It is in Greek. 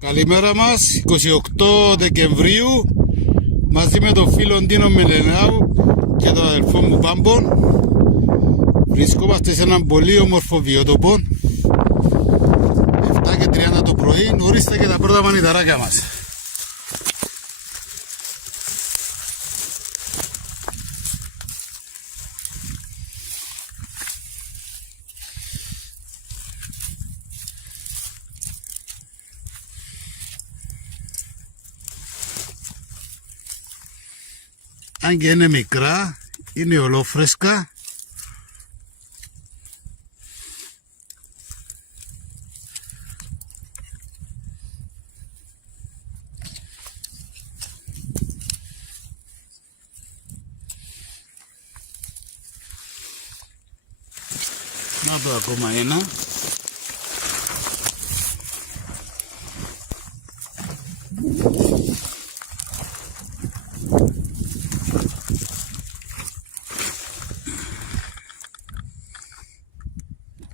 Καλημέρα μας, 28 Δεκεμβρίου, μαζί με τον φίλο Ντίνο Μελενάου και τον αδελφό μου Πάμπον. Βρισκόμαστε σε έναν πολύ όμορφο βιότοπο, 7:30 το πρωί, ορίστε και τα πρώτα μανιταράκια μας. Αν και είναι μικρά, είναι ολόφρεσκα. Να το ακόμα ένα.